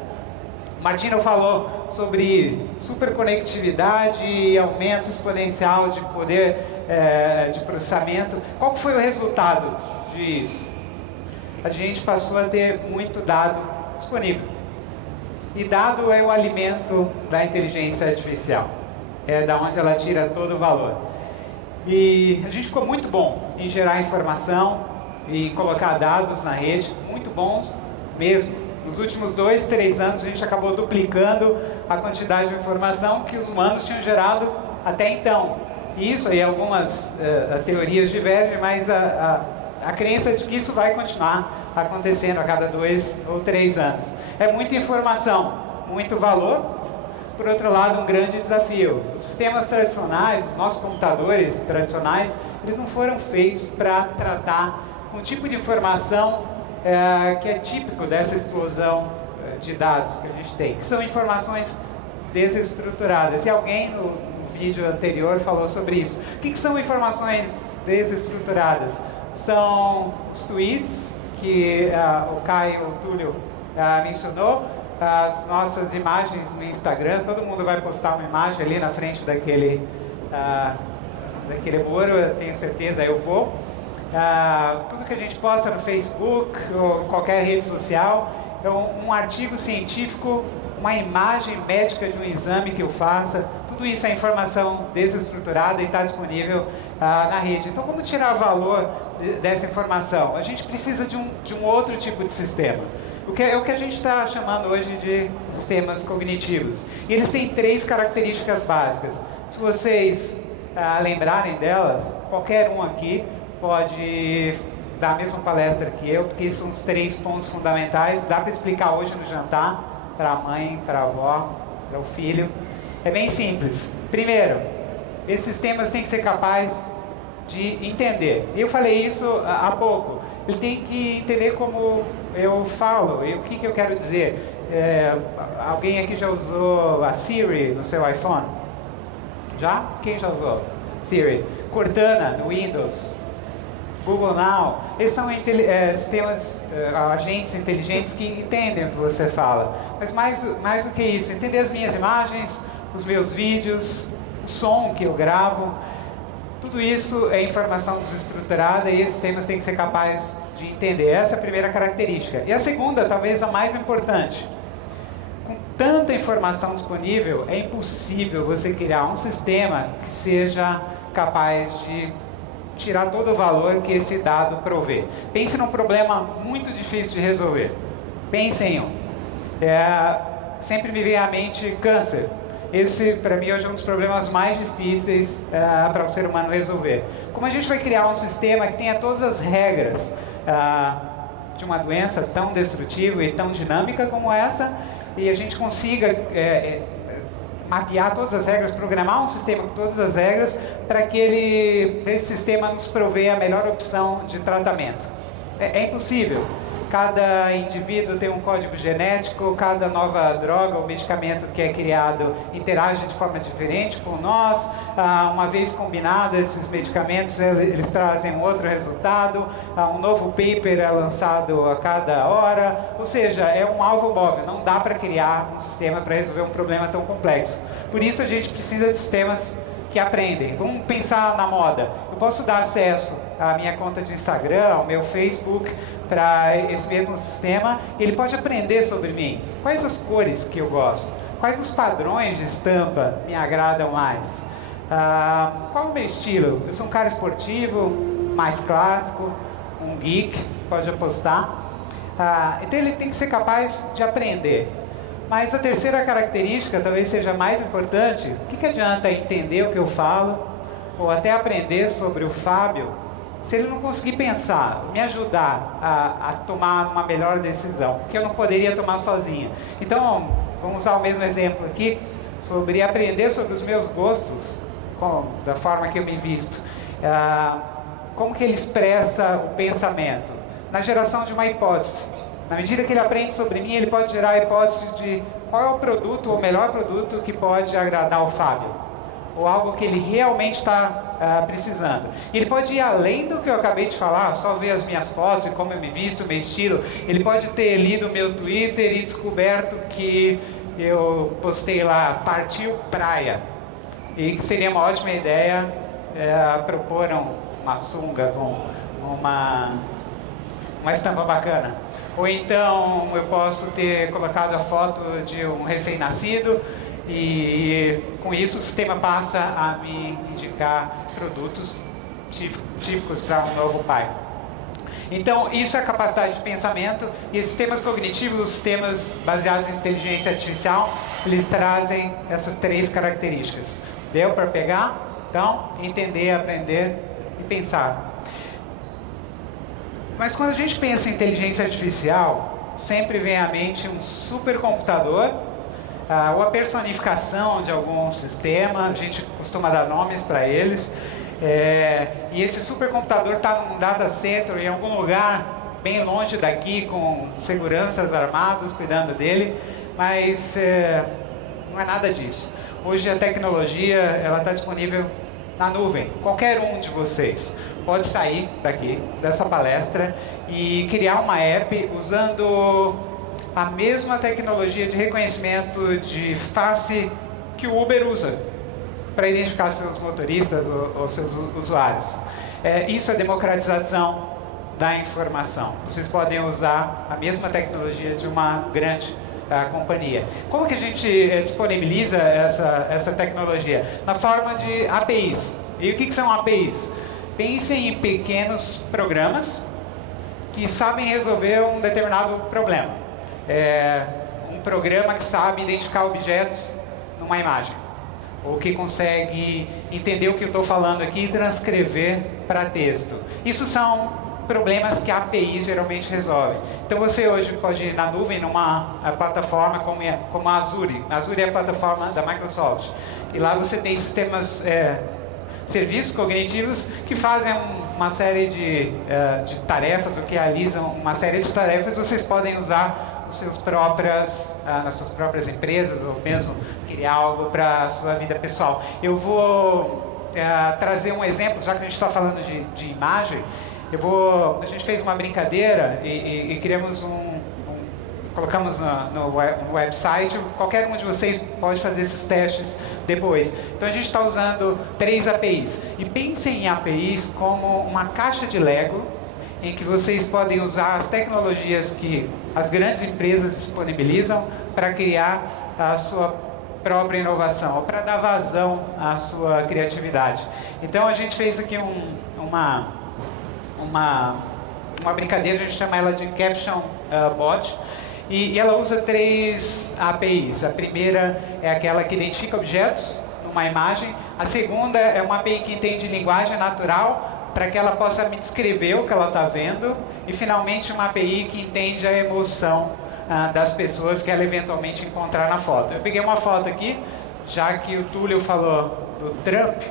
O Martino falou sobre superconectividade e aumento exponencial de poder de processamento. Qual foi o resultado disso? A gente passou a ter muito dado disponível. E dado é o alimento da inteligência artificial. É da onde ela tira todo o valor. E a gente ficou muito bom em gerar informação e colocar dados na rede, muito bons mesmo. Nos últimos 2, 3 anos a gente acabou duplicando a quantidade de informação que os humanos tinham gerado até então. E isso aí algumas teorias divergem, mas a crença de que isso vai continuar acontecendo a cada 2 ou 3 anos. É muita informação, muito valor. Por outro lado, um grande desafio. Os sistemas tradicionais, os nossos computadores tradicionais, eles não foram feitos para tratar um tipo de informação que é típico dessa explosão de dados que a gente tem, que são informações desestruturadas. E alguém no vídeo anterior falou sobre isso. O que são informações desestruturadas? São os tweets que o Caio, o Túlio mencionou, as nossas imagens no Instagram. Todo mundo vai postar uma imagem ali na frente daquele muro, eu tenho certeza, eu vou. Tudo que a gente posta no Facebook ou em qualquer rede social é um artigo científico, uma imagem médica de um exame que eu faça. Tudo isso é informação desestruturada e está disponível na rede. Então, como tirar valor dessa informação? A gente precisa de um outro tipo de sistema. É o que a gente está chamando hoje de sistemas cognitivos. E eles têm 3 características básicas. Se vocês lembrarem delas, qualquer um aqui pode dar a mesma palestra que eu, porque esses são os 3 pontos fundamentais. Dá para explicar hoje no jantar, para a mãe, para a avó, para o filho. É bem simples. Primeiro, esses sistemas têm que ser capazes de entender. Eu falei isso há pouco. Ele tem que entender como eu falo e o que eu quero dizer. Alguém aqui já usou a Siri no seu iPhone? Já? Quem já usou? Siri. Cortana no Windows. Google Now. Esses são sistemas, agentes inteligentes que entendem o que você fala. Mas mais do que isso, entender as minhas imagens, os meus vídeos, o som que eu gravo. Tudo isso é informação desestruturada e esses sistemas têm que ser capazes de entender. Essa é a primeira característica. E a segunda, talvez a mais importante. Com tanta informação disponível, é impossível você criar um sistema que seja capaz de tirar todo o valor que esse dado provê. Pense num problema muito difícil de resolver. Pense em um. Sempre me vem à mente câncer. Esse, para mim, hoje é um dos problemas mais difíceis para o ser humano resolver. Como a gente vai criar um sistema que tenha todas as regras de uma doença tão destrutiva e tão dinâmica como essa, e a gente consiga mapear todas as regras, programar um sistema com todas as regras para que esse sistema nos provê a melhor opção de tratamento. É impossível. Cada indivíduo tem um código genético, cada nova droga ou medicamento que é criado interage de forma diferente com nós. Uma vez combinados esses medicamentos, eles trazem um outro resultado. Um novo paper é lançado a cada hora. Ou seja, é um alvo móvel. Não dá para criar um sistema para resolver um problema tão complexo. Por isso a gente precisa de sistemas que aprendem. Vamos pensar na moda. Eu posso dar acesso à minha conta de Instagram, ao meu Facebook, para esse mesmo sistema, e ele pode aprender sobre mim. Quais as cores que eu gosto? Quais os padrões de estampa me agradam mais? Qual o meu estilo? Eu sou um cara esportivo, mais clássico, um geek, pode apostar. Então ele tem que ser capaz de aprender. Mas a terceira característica talvez seja mais importante. O que adianta entender o que eu falo, ou até aprender sobre o Fábio, se ele não conseguir pensar, me ajudar a tomar uma melhor decisão, que eu não poderia tomar sozinho. Então, vamos usar o mesmo exemplo aqui, sobre aprender sobre os meus gostos, da forma que eu me visto. Como que ele expressa o pensamento? Na geração de uma hipótese. Na medida que ele aprende sobre mim, ele pode gerar a hipótese de qual é o produto, ou o melhor produto que pode agradar o Fábio, ou algo que ele realmente está precisando. E ele pode ir além do que eu acabei de falar, só ver as minhas fotos e como eu me visto, o meu estilo. Ele pode ter lido o meu Twitter e descoberto que eu postei lá, partiu praia, e que seria uma ótima ideia propor uma sunga com uma estampa bacana. Ou então eu posso ter colocado a foto de um recém-nascido e com isso o sistema passa a me indicar produtos típicos para um novo pai. Então isso é a capacidade de pensamento, e esses sistemas cognitivos, os sistemas baseados em inteligência artificial, eles trazem essas 3 características. Deu para pegar? Então, entender, aprender e pensar. Mas quando a gente pensa em inteligência artificial, sempre vem à mente um supercomputador, ou a personificação de algum sistema. A gente costuma dar nomes para eles. E esse supercomputador está num data center em algum lugar bem longe daqui, com seguranças armados cuidando dele, mas não é nada disso. Hoje a tecnologia está disponível na nuvem. Qualquer um de vocês pode sair daqui, dessa palestra, e criar uma app usando a mesma tecnologia de reconhecimento de face que o Uber usa para identificar seus motoristas ou seus usuários. Isso é democratização da informação. Vocês podem usar a mesma tecnologia de uma grande companhia. Como que a gente disponibiliza essa tecnologia? Na forma de APIs. E o que são APIs? Pensem em pequenos programas que sabem resolver um determinado problema. Um programa que sabe identificar objetos numa imagem, ou que consegue entender o que eu estou falando aqui e transcrever para texto. Isso são problemas que a API geralmente resolve. Então você hoje pode ir na nuvem, numa plataforma como a Azure. A Azure é a plataforma da Microsoft. E lá você tem sistemas, serviços cognitivos que fazem uma série de tarefas, ou que realizam uma série de tarefas. Vocês podem usar nas suas próprias empresas, ou mesmo criar algo para a sua vida pessoal. Eu vou trazer um exemplo, já que a gente está falando de imagem. A gente fez uma brincadeira e criamos colocamos no website. Qualquer um de vocês pode fazer esses testes depois. Então a gente está usando 3 APIs. E pensem em APIs como uma caixa de Lego, em que vocês podem usar as tecnologias que as grandes empresas disponibilizam para criar a sua própria inovação, ou para dar vazão à sua criatividade. Então a gente fez aqui uma brincadeira, a gente chama ela de Caption Bot, e ela usa 3 APIs. A primeira é aquela que identifica objetos numa imagem. A segunda é uma API que entende linguagem natural, para que ela possa me descrever o que ela está vendo. E finalmente uma API que entende a emoção das pessoas que ela eventualmente encontrar na foto. Eu peguei uma foto aqui, já que o Túlio falou do Trump.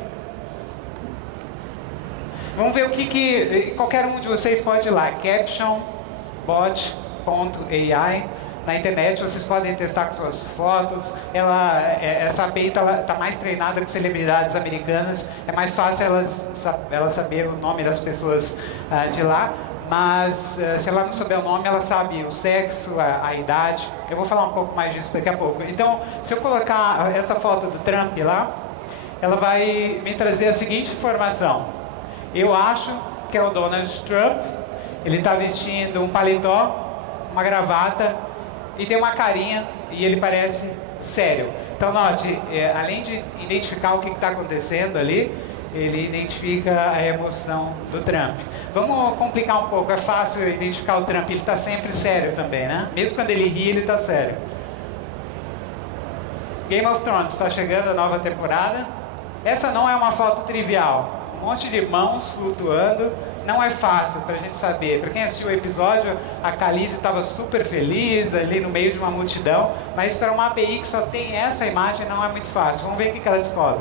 Vamos ver o que qualquer um de vocês pode ir lá, captionbot.ai. Na internet vocês podem testar com suas fotos. Essa API está mais treinada com celebridades americanas. É mais fácil ela saber o nome das pessoas de lá. Mas se ela não souber o nome, ela sabe o sexo, a idade. Eu vou falar um pouco mais disso daqui a pouco. Então, se eu colocar essa foto do Trump lá, ela vai me trazer a seguinte informação. Eu acho que é o Donald Trump. Ele está vestindo um paletó, uma gravata e tem uma carinha, e ele parece sério. Então note, além de identificar o que está acontecendo ali, ele identifica a emoção do Trump. Vamos complicar um pouco, é fácil identificar o Trump, ele está sempre sério também, né? Mesmo quando ele ri, ele está sério. Game of Thrones, está chegando a nova temporada. Essa não é uma foto trivial. Um monte de mãos flutuando. Não é fácil para a gente saber. Para quem assistiu o episódio, a Khaleesi estava super feliz ali no meio de uma multidão. Mas para uma API que só tem essa imagem não é muito fácil. Vamos ver o que ela descobre.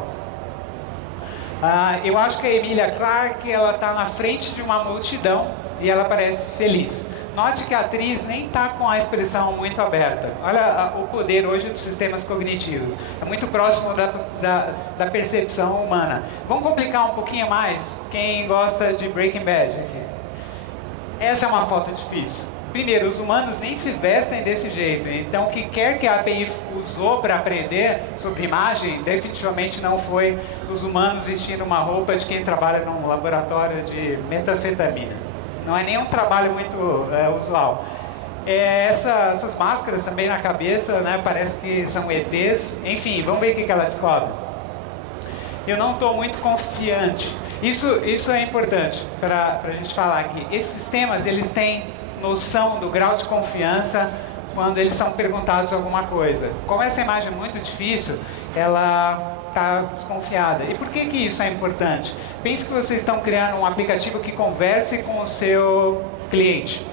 Eu acho que a Emilia Clarke está na frente de uma multidão e ela parece feliz. Note que a atriz nem está com a expressão muito aberta. Olha o poder hoje dos sistemas cognitivos. É muito próximo da percepção humana. Vamos complicar um pouquinho mais? Quem gosta de Breaking Bad aqui? Essa é uma foto difícil. Primeiro, os humanos nem se vestem desse jeito. Então, o que quer que a API usou para aprender sobre imagem, definitivamente não foi os humanos vestindo uma roupa de quem trabalha num laboratório de metanfetamina. Não é nem um trabalho muito usual. Essas máscaras também na cabeça, né, parece que são ETs. Enfim, vamos ver o que ela descobre. Eu não estou muito confiante. Isso é importante para a gente falar aqui. Esses sistemas, eles têm noção do grau de confiança quando eles são perguntados alguma coisa. Como essa imagem é muito difícil, ela está desconfiada. E por que isso é importante? Pense que vocês estão criando um aplicativo que converse com o seu cliente.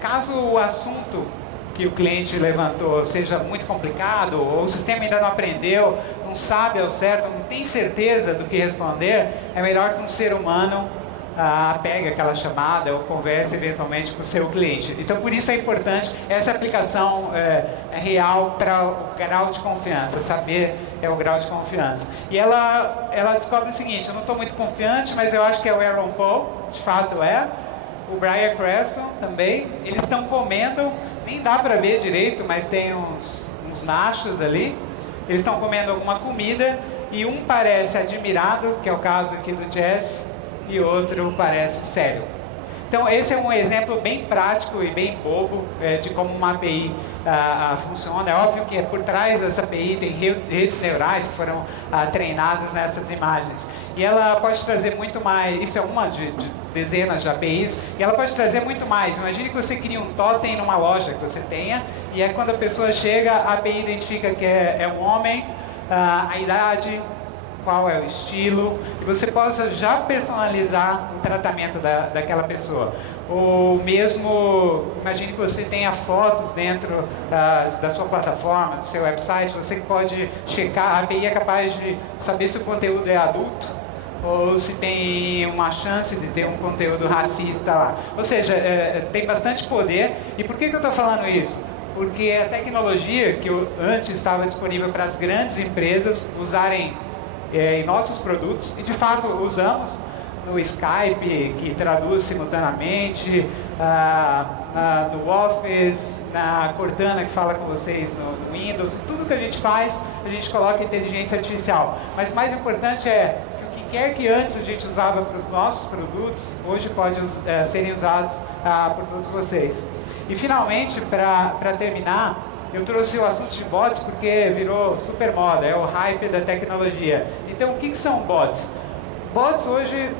Caso o assunto que o cliente levantou seja muito complicado, ou o sistema ainda não aprendeu, não sabe ao certo, não tem certeza do que responder, é melhor que um ser humano pegue aquela chamada ou converse eventualmente com o seu cliente. Então, por isso é importante, essa aplicação é real para o grau de confiança, saber o grau de confiança. E ela descobre o seguinte: eu não estou muito confiante, mas eu acho que é o Aaron Paul, de fato é, o Bryan Cranston também. Eles estão comendo, nem dá para ver direito, mas tem uns nachos ali. Eles estão comendo alguma comida e um parece admirado, que é o caso aqui do Jess, e outro parece sério. Então, esse é um exemplo bem prático e bem bobo de como uma API funciona. É óbvio que por trás dessa API tem redes neurais que foram treinadas nessas imagens. E ela pode trazer muito mais, isso é uma de dezenas de APIs, e ela pode trazer muito mais. Imagine que você cria um totem numa loja que você tenha, e aí quando a pessoa chega, a API identifica que é um homem, a idade, qual é o estilo, e você possa já personalizar o tratamento daquela pessoa. Ou mesmo, imagine que você tenha fotos dentro da sua plataforma, do seu website, você pode checar, a API é capaz de saber se o conteúdo é adulto, ou se tem uma chance de ter um conteúdo racista lá. Ou seja, tem bastante poder. E por que eu estou falando isso? Porque a tecnologia que antes estava disponível para as grandes empresas usarem em nossos produtos, e de fato usamos no Skype, que traduz simultaneamente, no Office, na Cortana, que fala com vocês no Windows. Tudo que a gente faz, a gente coloca inteligência artificial. Mas mais importante é que o que quer que antes a gente usava para os nossos produtos, hoje pode serem usados por todos vocês. E finalmente, para terminar, eu trouxe o assunto de bots porque virou super moda, é o hype da tecnologia. Então, o que são bots? Bots hoje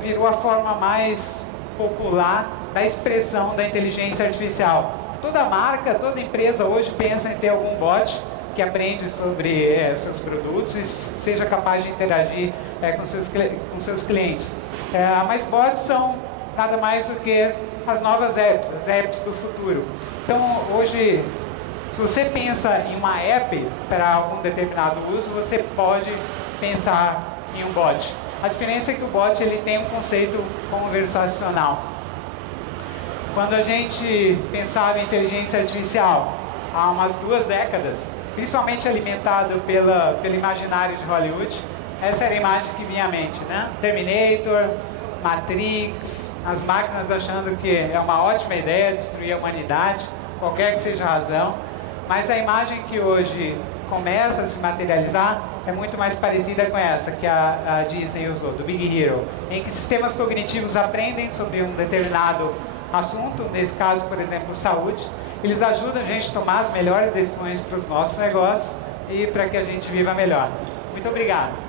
virou a forma mais popular da expressão da inteligência artificial. Toda marca, toda empresa hoje pensa em ter algum bot que aprende sobre seus produtos e seja capaz de interagir com seus clientes. Mas bots são nada mais do que as novas apps, as apps do futuro. Então, hoje, se você pensa em uma app para algum determinado uso, você pode pensar em um bot. A diferença é que o bot ele tem um conceito conversacional. Quando a gente pensava em inteligência artificial, há umas 2 décadas, principalmente alimentado pelo imaginário de Hollywood, essa era a imagem que vinha à mente, né? Terminator, Matrix, as máquinas achando que é uma ótima ideia destruir a humanidade, qualquer que seja a razão. Mas a imagem que hoje começa a se materializar é muito mais parecida com essa que a Disney usou, do Big Hero, em que sistemas cognitivos aprendem sobre um determinado assunto, nesse caso, por exemplo, saúde. Eles ajudam a gente a tomar as melhores decisões para os nossos negócios e para que a gente viva melhor. Muito obrigado.